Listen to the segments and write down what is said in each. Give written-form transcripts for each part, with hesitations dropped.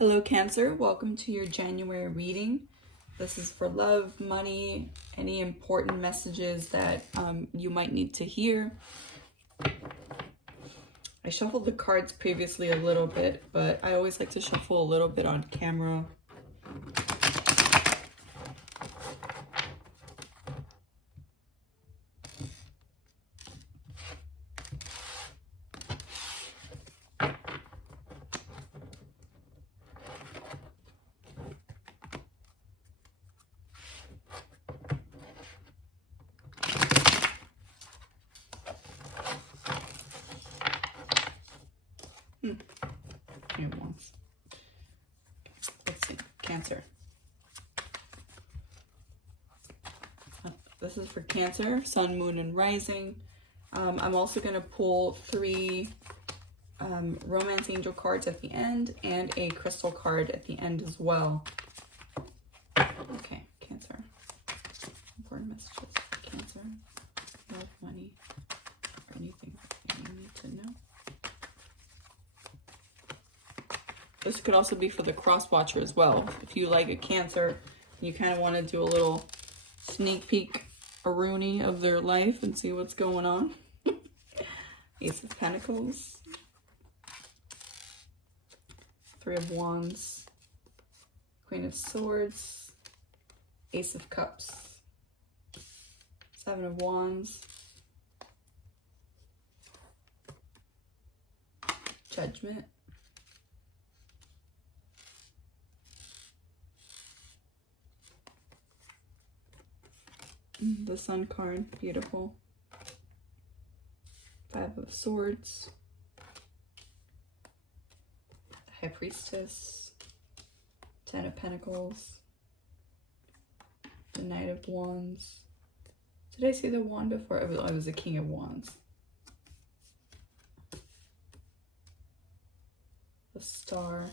Hello, Cancer. Welcome to your January reading. This is for love, money, any important messages that you might need to hear. I shuffled the cards previously a little bit, but I always like to shuffle a little bit on camera. Once. Let's see. Cancer. This is for Cancer, Sun, Moon, and Rising. I'm also going to pull 3 Romance Angel cards at the end and a Crystal card at the end as well. Okay, Cancer. Important messages for Cancer. Love, money, or anything that you need to know. This could also be for the cross watcher as well. If you like a Cancer, you kind of want to do a little sneak peek, a Rooney of their life and see what's going on. Ace of Pentacles. 3 of Wands. Queen of Swords. Ace of Cups. 7 of Wands. Judgment. The Sun card, beautiful. 5 of Swords. High Priestess. 10 of Pentacles. The Knight of Wands. Did I see the Wand before? It was the King of Wands. The Star.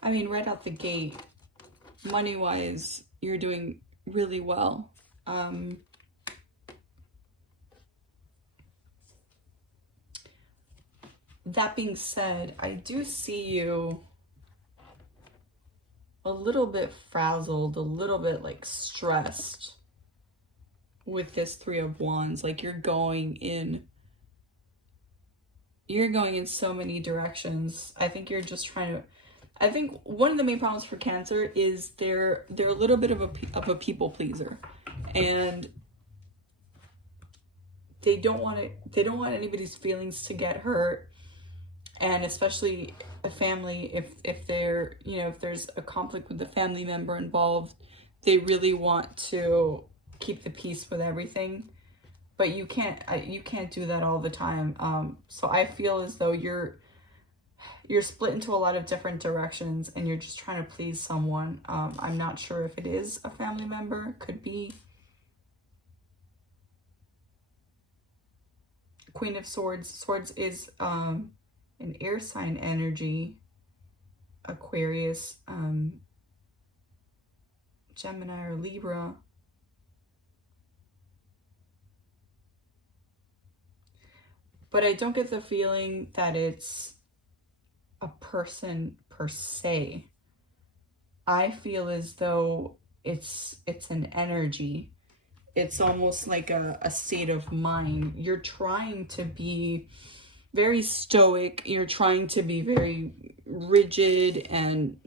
I mean, right out the gate, money-wise, you're doing really well. That being said, I do see you a little bit frazzled, a little bit like stressed with this 3 of Wands. Like you're going in so many directions. I think you're just trying to, I think one of the main problems for Cancer is they're a little bit of a people pleaser, and they don't want anybody's feelings to get hurt, and especially a family, if they're, if there's a conflict with a family member involved, they really want to keep the peace with everything. But you can't do that all the time. So I feel as though you're split into a lot of different directions and you're just trying to please someone. I'm not sure if it is a family member, could be. Queen of Swords. Swords is an air sign energy. Aquarius, Gemini or Libra. But I don't get the feeling that it's a person per se. I feel as though it's an energy. It's almost like a state of mind. You're trying to be very stoic. You're trying to be very rigid and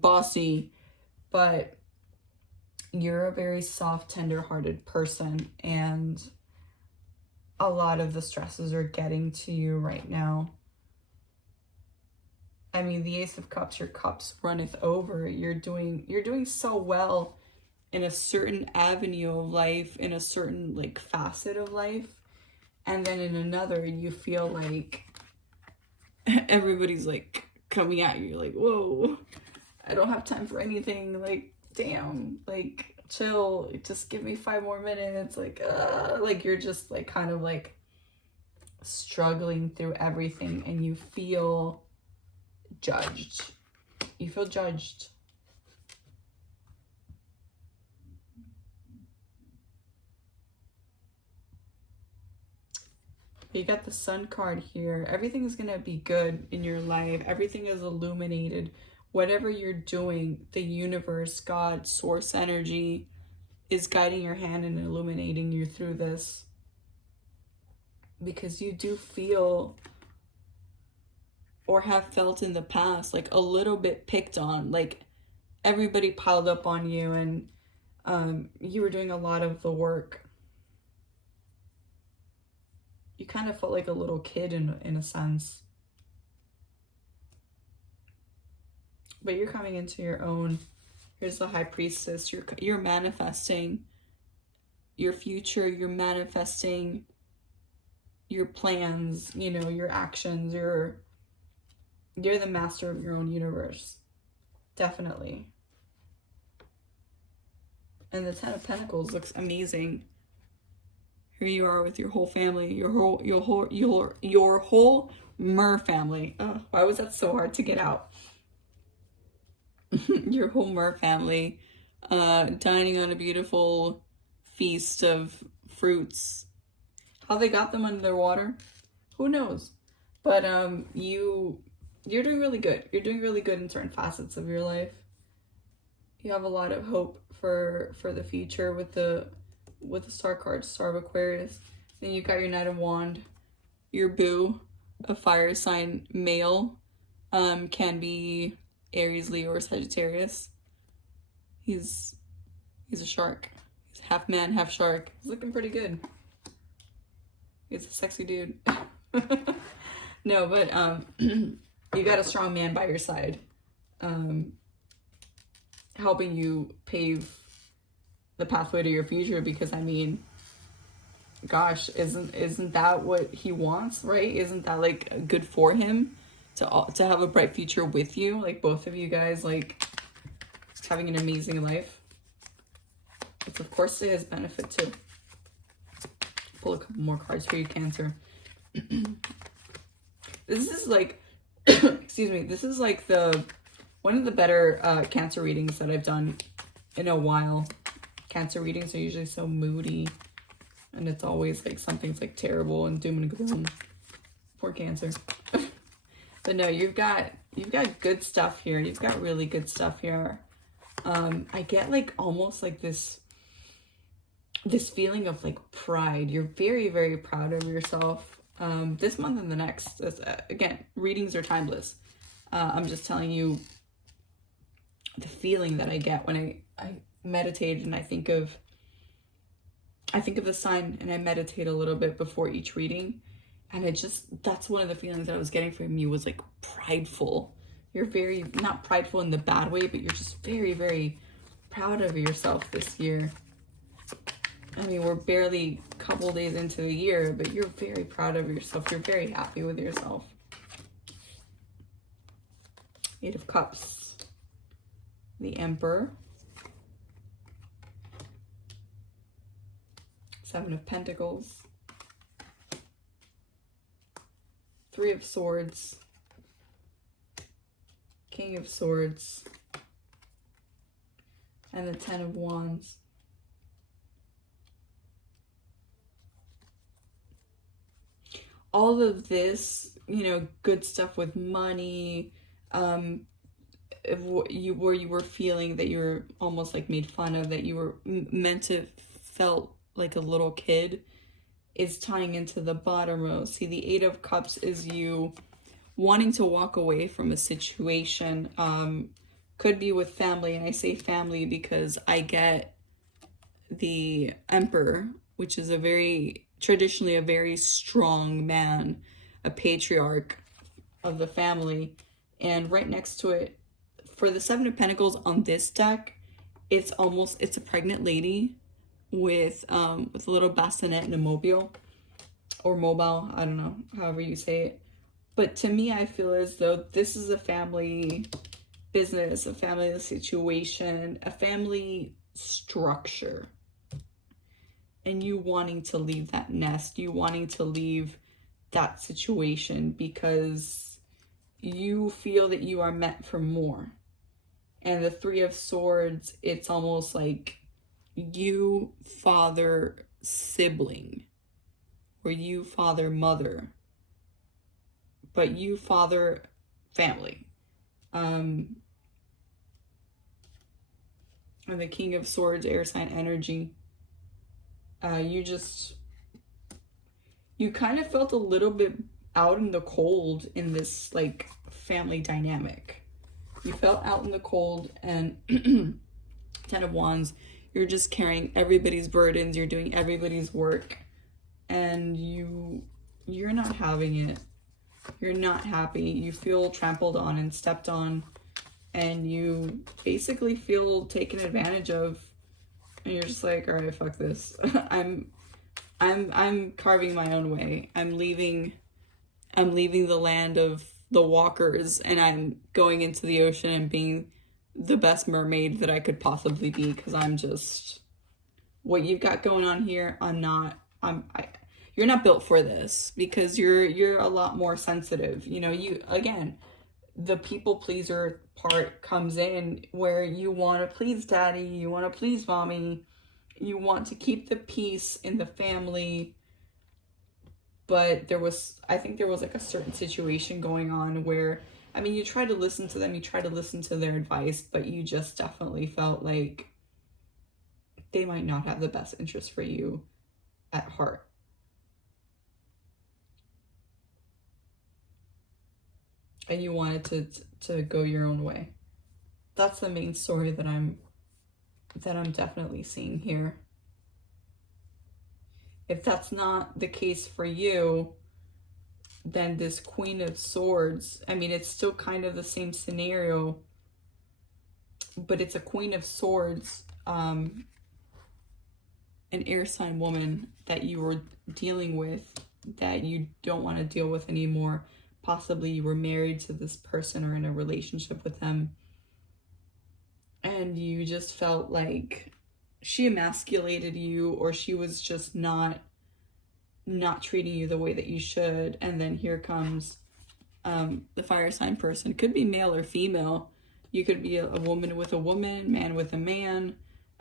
bossy, but you're a very soft, tender-hearted person, and a lot of the stresses are getting to you right now. I mean, the Ace of Cups, your cups runneth over. You're doing so well in a certain avenue of life, in a certain like facet of life, and then in another you feel like everybody's like coming at you like, whoa, I don't have time for anything, like damn, like chill, just give me 5 more minutes, like you're just like kind of like struggling through everything, and you feel judged. You feel judged. You got the Sun card here. Everything is going to be good in your life. Everything is illuminated. Whatever you're doing, the universe, God, source energy is guiding your hand and illuminating you through this. Because you do feel, or have felt in the past, like a little bit picked on. Like everybody piled up on you, and you were doing a lot of the work. You kind of felt like a little kid in a sense. But you're coming into your own. Here's the High Priestess. You're manifesting your future. You're manifesting your plans, you know, your actions. You're the master of your own universe. Definitely. And the Ten of Pentacles looks amazing. Here you are with your whole family, your whole Mer family. Oh, why was that so hard to get out? Your whole Mer family, dining on a beautiful feast of fruits. How they got them underwater, who knows? But you're doing really good. You're doing really good in certain facets of your life. You have a lot of hope for the future with the Star card, Star of Aquarius. Then you got your Knight of Wand, your boo, a fire sign male, can be Aries, Leo, or Sagittarius. He's a shark. He's half man, half shark. He's looking pretty good. He's a sexy dude. No, but you got a strong man by your side, helping you pave the pathway to your future, because I mean, gosh, isn't that what he wants, right? Isn't that like good for him to have a bright future with you, like both of you guys, like having an amazing life? It's of course to his benefit too. Pull a couple more cards for you, Cancer. This is like excuse me, this is like one of the better Cancer readings that I've done in a while. Cancer readings are usually so moody, and it's always like something's like terrible and doom and gloom. Poor Cancer. But no, you've got good stuff here. You've got really good stuff here. I get like almost like this feeling of like pride. You're very, very proud of yourself. This month and the next. Again, readings are timeless. I'm just telling you the feeling that I get when I meditate and I think of the sign, and I meditate a little bit before each reading, and that's one of the feelings that I was getting from you, was like prideful. You're very, not prideful in the bad way, but you're just very, very proud of yourself this year. I mean, we're barely a couple days into the year, but you're very proud of yourself. You're very happy with yourself. Eight of Cups, the Emperor, Seven of Pentacles, Three of Swords, King of Swords, and the Ten of Wands. All of this, you know, good stuff with money, where you were feeling that you were almost like made fun of, that you were meant to felt like a little kid, is tying into the bottom row. See, the Eight of Cups is you wanting to walk away from a situation. Could be with family, and I say family because I get the Emperor, which is traditionally a very strong man, a patriarch of the family. And right next to it, for the Seven of Pentacles on this deck, it's a pregnant lady with a little bassinet and a mobile, or mobile, I don't know, however you say it. But to me, I feel as though this is a family business, a family situation, a family structure. And you wanting to leave that nest, you wanting to leave that situation because you feel that you are meant for more. And the Three of Swords, it's almost like you, father, sibling. or you father mother, but you father family. And the King of Swords, air sign energy. You kind of felt a little bit out in the cold in this like family dynamic. You felt out in the cold, and Ten of Wands, you're just carrying everybody's burdens, you're doing everybody's work, and you're not having it. You're not happy. You feel trampled on and stepped on, and you basically feel taken advantage of, and you're just like, all right, fuck this. I'm carving my own way. I'm leaving the land of the walkers, and I'm going into the ocean and being the best mermaid that I could possibly be, because I'm just, what you've got going on here, you're not built for this, because you're a lot more sensitive. You know, again, the people pleaser part comes in, where you want to please daddy, you want to please mommy, you want to keep the peace in the family. But I think there was like a certain situation going on where, I mean, you try to listen to them, you try to listen to their advice, but you just definitely felt like they might not have the best interest for you at heart. And you wanted to go your own way. That's the main story that I'm definitely seeing here. If that's not the case for you, then this Queen of Swords, I mean, it's still kind of the same scenario, but it's a Queen of Swords, an air sign woman that you were dealing with, that you don't want to deal with anymore. Possibly you were married to this person or in a relationship with them, and you just felt like she emasculated you, or she was just not treating you the way that you should. And then here comes the fire sign person. Could be male or female. You could be a woman with a woman, man with a man,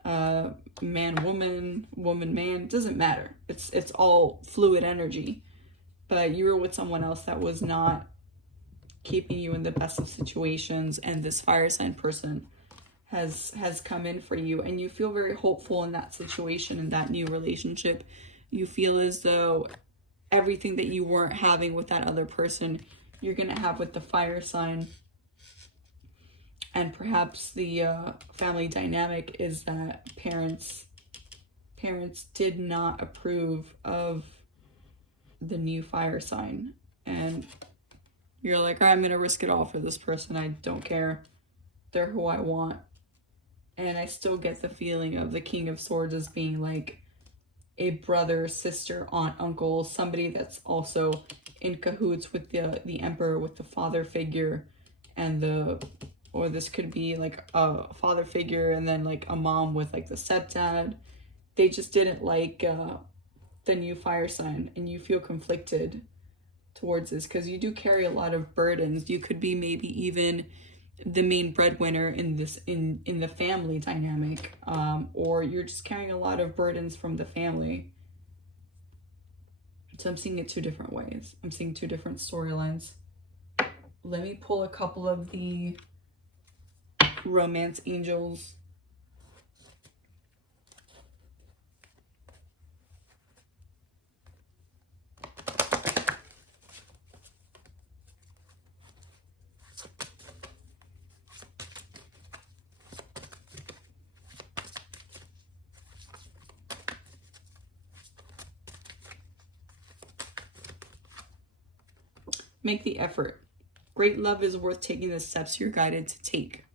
man woman, woman man. It doesn't matter. It's all fluid energy. But you were with someone else that was not keeping you in the best of situations, and this fire sign person has come in for you, and you feel very hopeful in that situation, in that new relationship. You feel as though everything that you weren't having with that other person, you're gonna have with the fire sign. And perhaps the family dynamic is that parents did not approve of the new fire sign, and you're like, I'm gonna risk it all for this person. I don't care, they're who I want. And I still get the feeling of the King of Swords as being like a brother, sister, aunt, uncle, somebody that's also in cahoots with the Emperor, with the father figure, and or this could be like a father figure and then like a mom with like the stepdad. They just didn't like the new fire sign, and you feel conflicted towards this because you do carry a lot of burdens. You could be maybe even the main breadwinner in the family dynamic, or you're just carrying a lot of burdens from the family. So I'm seeing it two different ways. I'm seeing two different storylines. Let me pull a couple of the romance angels. Make the effort. Great love is worth taking the steps you're guided to take.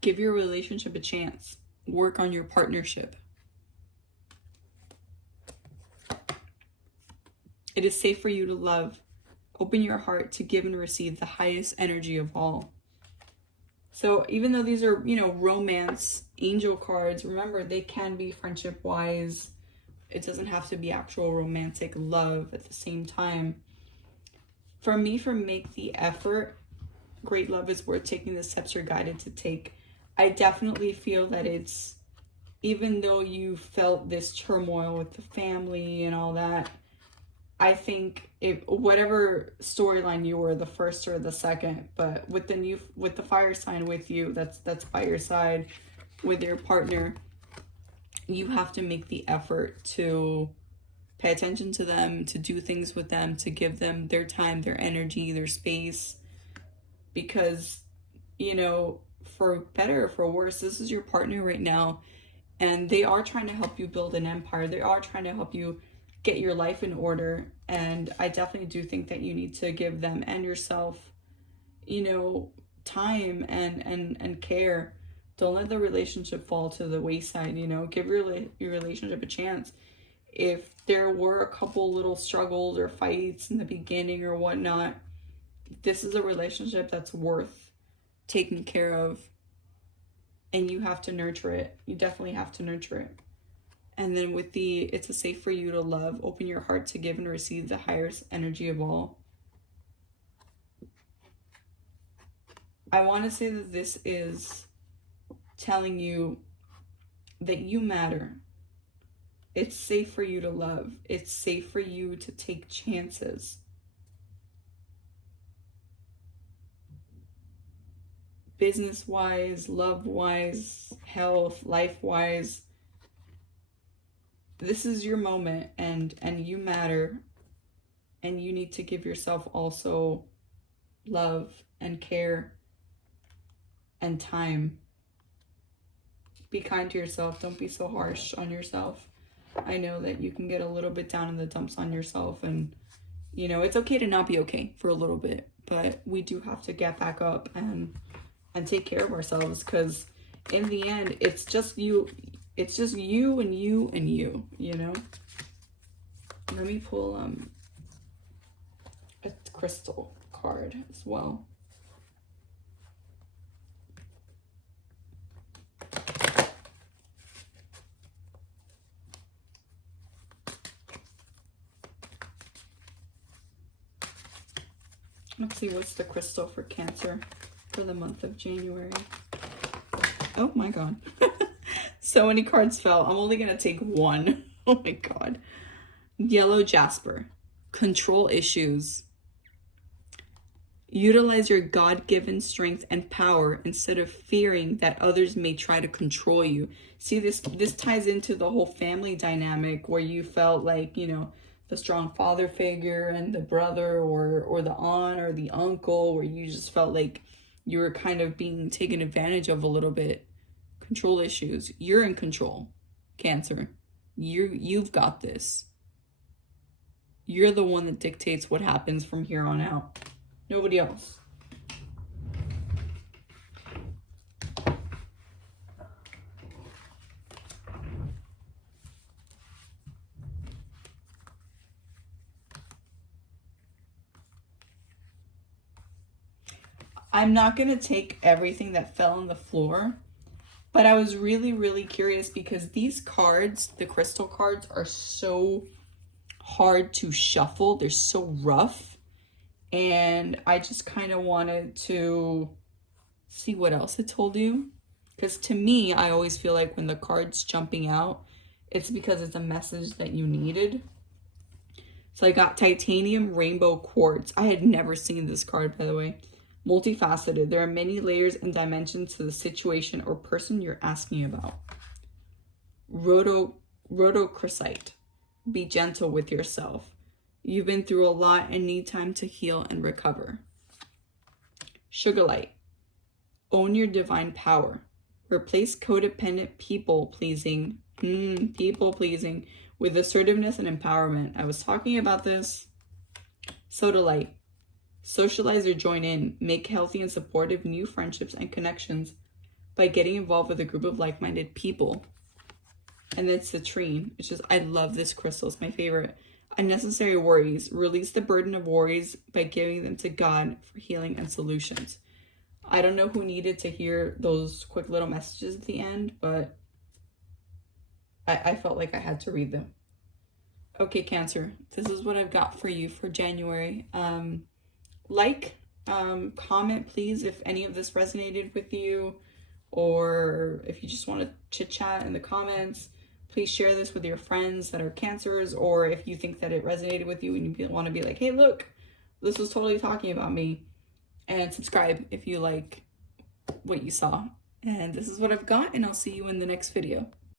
Give your relationship a chance. Work on your partnership. It is safe for you to love. Open your heart to give and receive the highest energy of all. So even though these are, romance angel cards, remember they can be friendship-wise. It doesn't have to be actual romantic love at the same time. For me, make the effort, great love is worth taking the steps you're guided to take. I definitely feel that it's even though you felt this turmoil with the family and all that, I think if whatever storyline you were, the first or the second, but with the fire sign with you, that's by your side, with your partner, you have to make the effort to pay attention to them, to do things with them, to give them their time, their energy, their space. Because, you know, for better or for worse, this is your partner right now. And they are trying to help you build an empire. They are trying to help you get your life in order. And I definitely do think that you need to give them and yourself, you know, time and care. Don't let the relationship fall to the wayside, you know. Give your relationship a chance. If there were a couple little struggles or fights in the beginning or whatnot, this is a relationship that's worth taking care of. And you have to nurture it. You definitely have to nurture it. And then with the, it's a safe for you to love. Open your heart to give and receive the highest energy of all. I want to say that this is telling you that you matter. It's safe for you to love. It's safe for you to take chances. Business-wise, love-wise, health, life-wise. This is your moment, and you matter. And you need to give yourself also love and care and time. Be kind to yourself. Don't be so harsh on yourself. I know that you can get a little bit down in the dumps on yourself, and you know, it's okay to not be okay for a little bit, but we do have to get back up and take care of ourselves, because in the end, it's just you and you and you know. Let me pull a crystal card as well. Let's see, what's the crystal for Cancer for the month of January? Oh my god. So many cards fell. I'm only going to take one. Oh my god. Yellow jasper. Control issues. Utilize your God-given strength and power instead of fearing that others may try to control you. See, this ties into the whole family dynamic where you felt like, you know, the strong father figure and the brother or the aunt or the uncle, where you just felt like you were kind of being taken advantage of a little bit. Control issues. You're in control, Cancer. You've got this. You're the one that dictates what happens from here on out. Nobody else. I'm not going to take everything that fell on the floor, but I was really, really curious because these cards, the crystal cards, are so hard to shuffle. They're so rough. And I just kind of wanted to see what else it told you. Because to me, I always feel like when the card's jumping out, it's because it's a message that you needed. So I got titanium rainbow quartz. I had never seen this card, by the way. Multifaceted. There are many layers and dimensions to the situation or person you're asking about. Rhodochrosite. Be gentle with yourself. You've been through a lot and need time to heal and recover. Sugarlight. Own your divine power. Replace codependent people-pleasing with assertiveness and empowerment. I was talking about this. Sodalite. Socialize or join in. Make healthy and supportive new friendships and connections by getting involved with a group of like-minded people. And then citrine, which is, I love this crystal. It's my favorite. Unnecessary worries. Release the burden of worries by giving them to God for healing and solutions. I don't know who needed to hear those quick little messages at the end, but I felt like I had to read them. Okay, Cancer. This is what I've got for you for January. Comment, please, if any of this resonated with you, or if you just want to chit chat in the comments, please share this with your friends that are cancers, or if you think that it resonated with you and you want to be like, hey, look, this was totally talking about me. And subscribe if you like what you saw. And this is what I've got, and I'll see you in the next video.